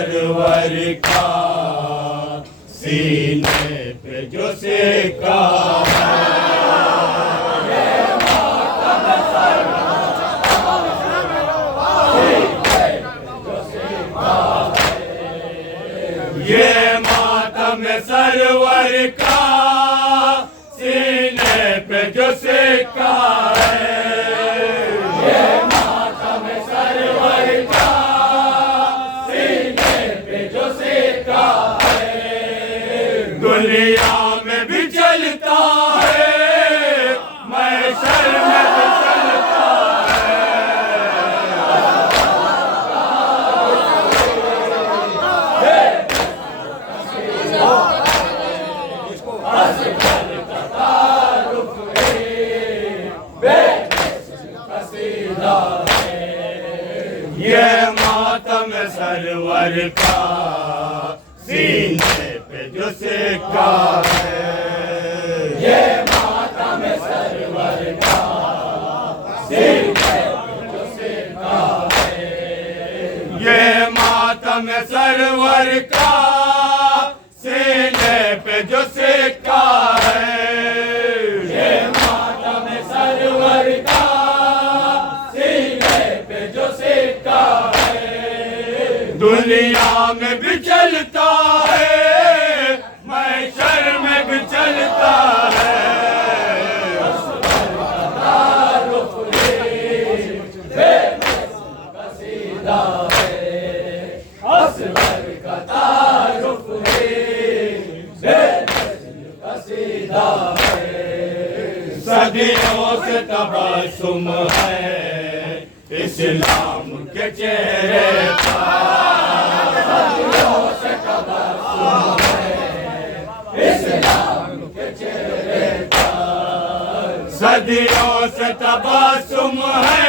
Server का सीने पे जो सिक्का ये मातम सरवर का सीने पे जो सिक्का है, ये मातम सरवर का सीने पे जो सिक्का है, दुनिया में भी चलता है, महशर में भी चलता ये मातम सरवर का सीने पे जो सिक्का है, ये मातम सरवर का सीने पे जो सिक्का है, ये मातम सरवर का सीने पे जो सिक्का है, ये मातम सरवर का सीने पे जो सिक्का है, दुनिया में भी चलता है, महशर में भी चलता है। सदियों से तबस्सुम है इस्लाम के चेहरे पर, सदियों से तबस्सुम है इस्लाम के चेहरे पर, सदियों से तबस्सुम है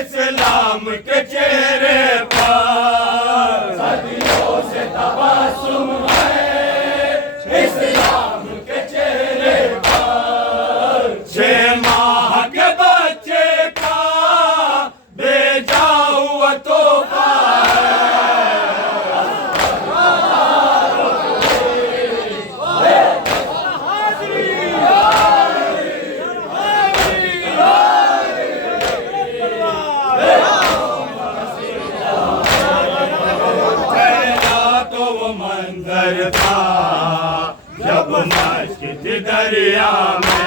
इस्लाम के चेहरे पर, सदियों से तबस्सुम है इस्लाम के चेहरे पर, 6 माह के बच्चे का भेजा हुआ तोहफा मंजर था जब मश्क थी दरिया में,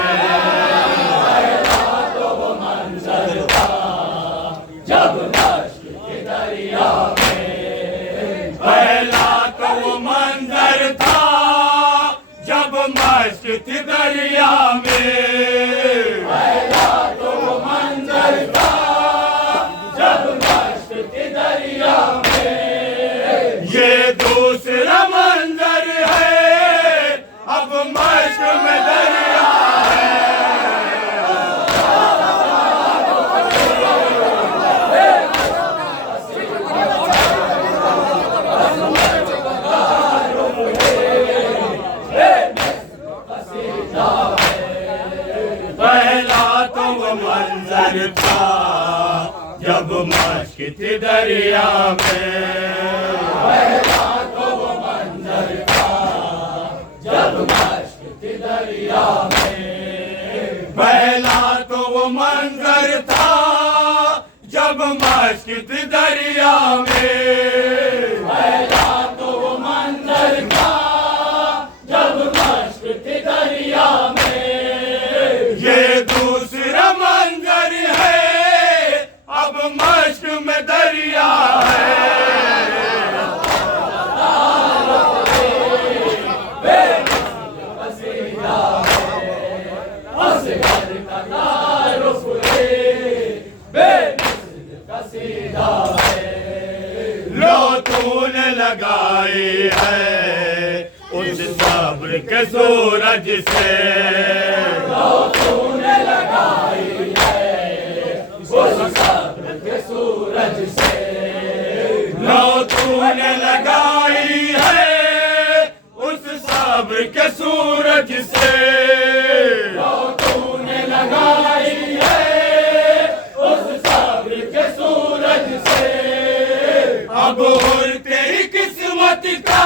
पहला तो वो मंजर था जब मश्क थी दरिया में, पहला तो वो मंजर था जब मश्क थी दरिया में, पहला तो वो मंजर था जब मश्क थी दरिया में। ये दूसरा मंजर है अब मश्क में दरिया है। पहला तो वो मंजर था जब मश्क थी दरिया में, पहला तो वो मंजर था जब मश्क थी दरिया में, पहला तो वो मंजर था जब मश्क थी दरिया में, पहला तो वो मंजर था जब मश्क थी दरिया में। ये दूसरा मंजर है अब मश्क में दरिया है। लो तूने लगाई है उस सब्र के सूरज से, लो तूने लगाई है उस सब्र के सूरज से, लो तूने लगाई है उस सब्र के सूरज से, लो तूने लगाई है उस सब्र के सूरज से। अब और तेरी किस्मत का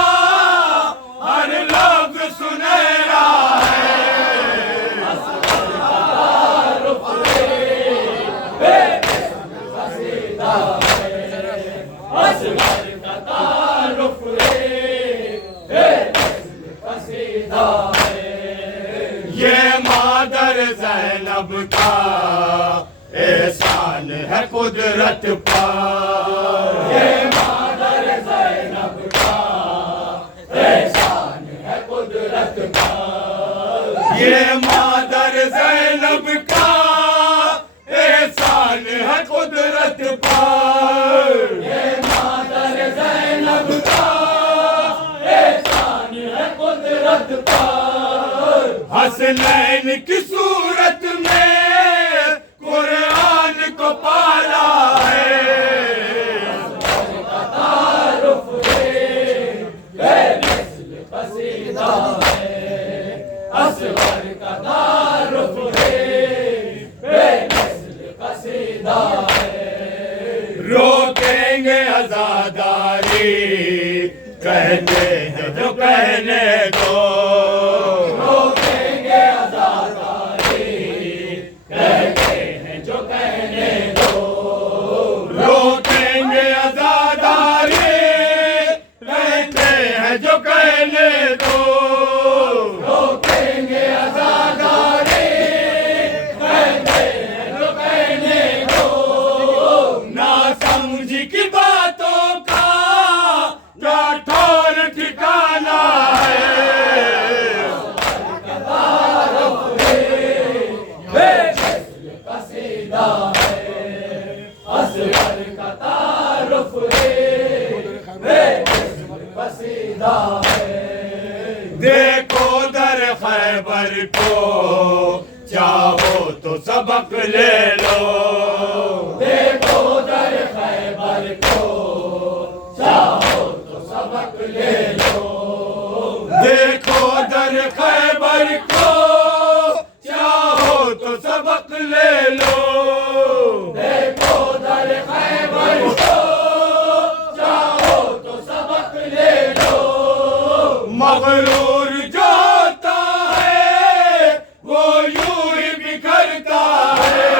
हर लफ्ज़ सुनहरा है। ये मादर ज़ैनब का एहसान है कुदरत पर, ये मादर ज़ैनब का एहसान है कुदरत पर, ये मादर ज़ैनब का एहसान है कुदरत पर, ये मादर ज़ैनब का एहसान है कुदरत पर। हसनैन की सूरत में कुरान को पाला है, असगर का तारुफ है, बेनस्ल कसीदा है। रोकेंगे आजादारी कहते हैं जो कहने दो, रोकेंगे आजादारी कहते हैं जो कहने दो, रोकेंगे आजादारी कहते हैं जो कहने दो, रोकेंगे आजादारी कहते हैं जो कहने दो। ना समझी की बातों का क्या ठौर ठिकाना है, कसीदा है, असगर का तारुफ है, कसीदा है। देखो दर खैबर को चाहो तो सबक ले लो, देखो दर खैबर को चाहो तो सबक ले लो, देखो दर खैबर को चाहो तो सबक ले लो, देखो दर खैबर को चाहो तो सबक ले लो। मगरूर जो होता है वो यूं ही बिखरता है,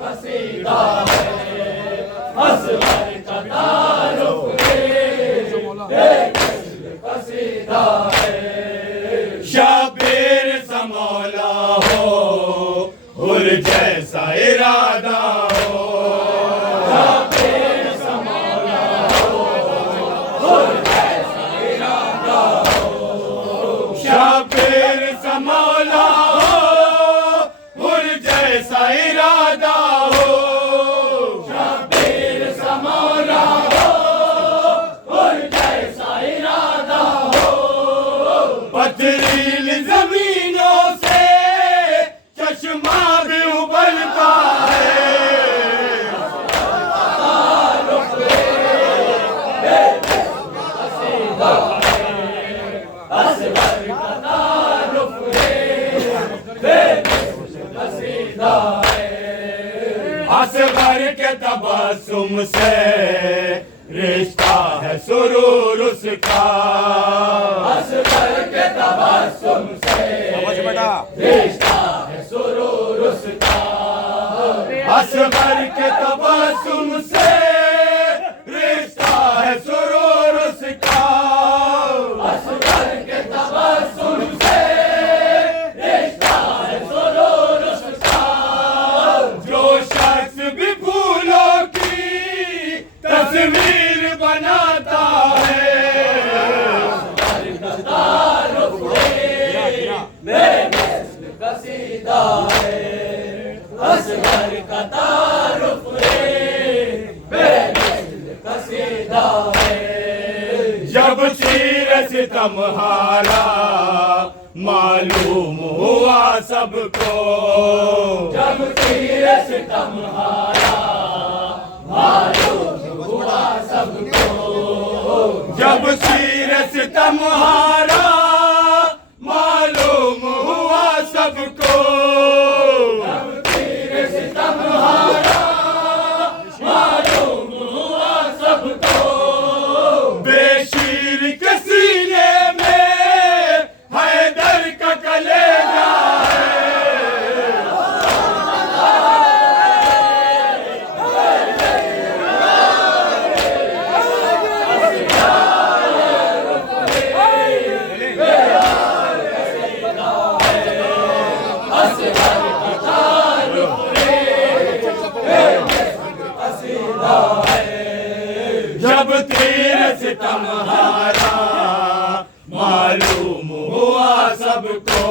कसीदा है, तबस्सुम से रिश्ता है सुरूर उसका। असगर के तबस्सुम से रिश्ता है सुरूर उसका। असगर के तबस्सुम से रिश्ता है सुरूर उसका। असगर के तबस्सुम से रिश्ता है सुरूर उसका। जो शख्स भी फूलों की तस्वीर बनाता है कसीदा है। असगर का तारुफ कसीदा है। जब तीर सितम हारा मालूम हुआ सबको। जब तीर सितम हारा मालूम हुआ सबको। जब तीर सितम हारा मालूम हुआ सबको। जब तीर सितम हारा मालूम हुआ सबको। बेशीर के सीने में हैदर का कलेजा जब तीर सितम हारा मालूम हुआ सबको।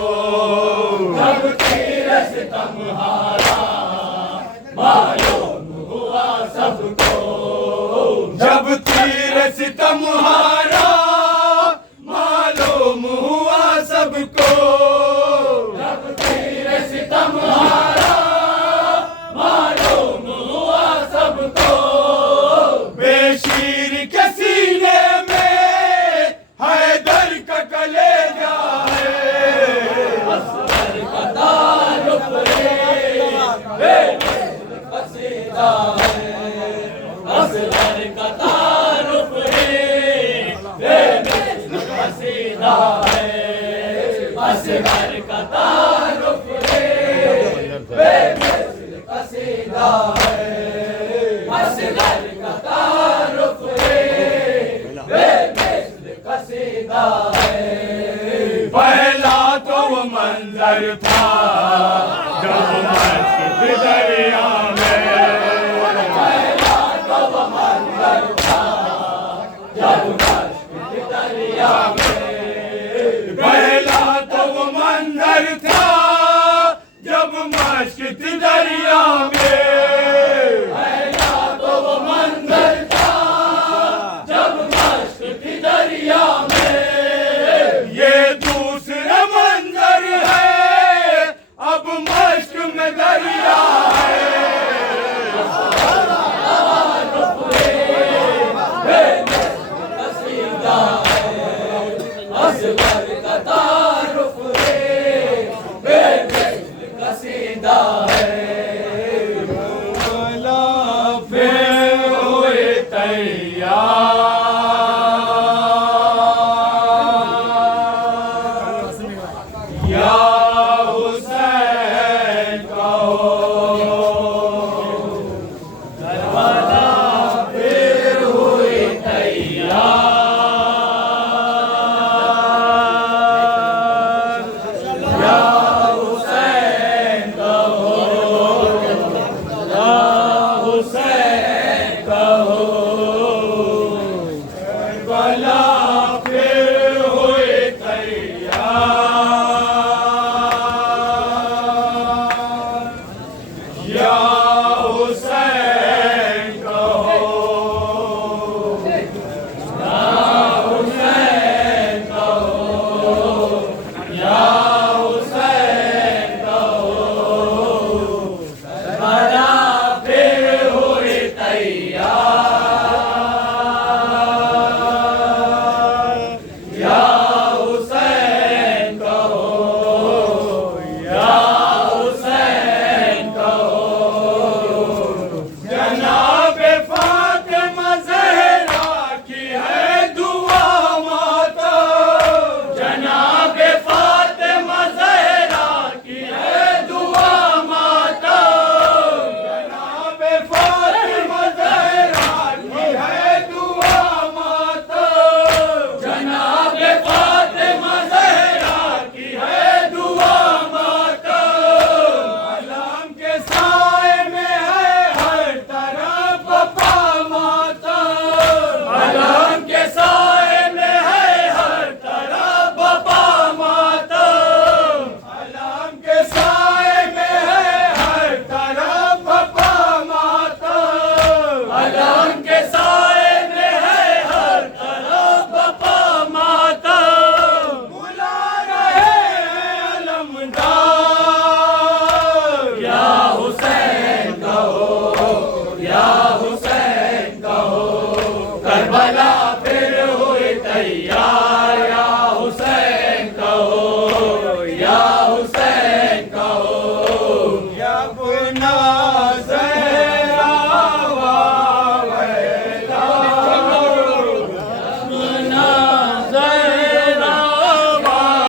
जब तीर सितम हारा मालूम हुआ सबको। जब तीर सितम हारा मालूम हुआ सबको। जब तीर सितम हारा मालूम हुआ सबको। बेशीर के सीने में हैदर का कलेजा है। असगर का तारुफ कसीदा है। असगर का तारुफ कसीदा है। असगर का तारुफ कसीदा है। असगर का तारुफ कसीदा है। पहला तो वो मंजर था